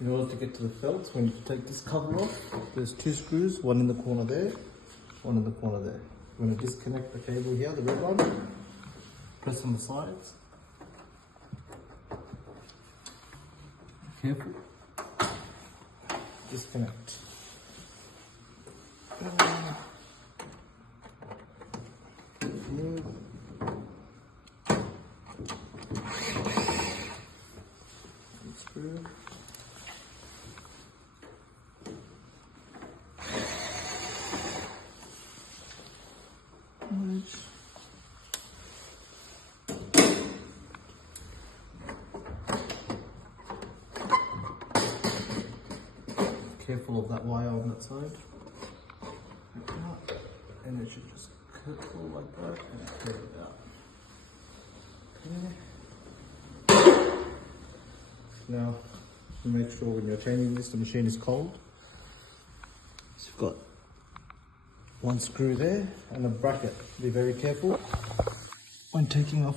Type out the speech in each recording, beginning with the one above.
In order to get to the felt, when you take this cover off, there's 2 screws, one in the corner there, one in the corner there. We're going to disconnect the cable here, the red one, press on the sides. Careful. Disconnect. Move. Screw. Careful of that wire on that side. Like that. And it should just curl like that and curl it out. Okay. Now, make sure when you're changing this, the machine is cold. So you've got 1 screw there and a bracket. Be very careful when taking off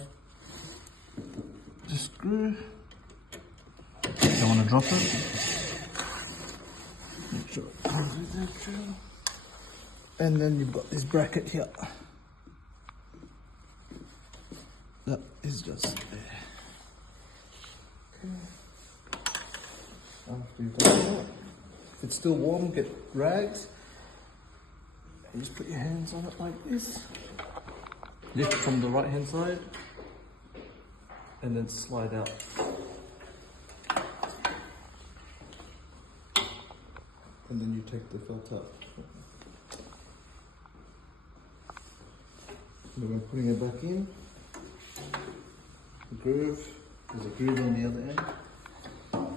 the screw. You don't want to drop it. Make sure it comes with that drill. And then you've got this bracket here. That is just there. Okay. After you've done that, if it's still warm, get rags. And just put your hands on it like this. Lift from the right hand side. And then slide out. And then you take the felt out. And then we're putting it back in. The groove, there's a groove on the other end.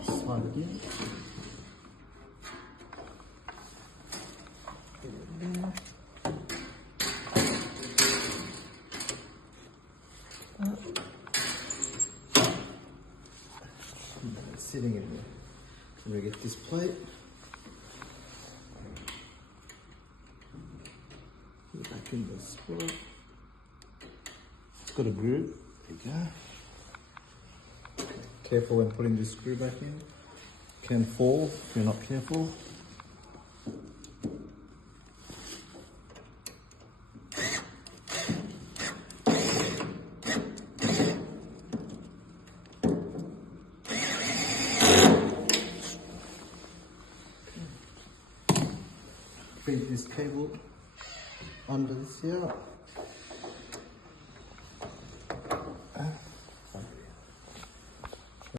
Just slide it in. Get it in there. And then it's sitting in there. So we get this plate. Put it back in the spot. It's got a groove. There you go. Careful when putting this screw back in. Can fall if you're not careful. Feed this cable under this here.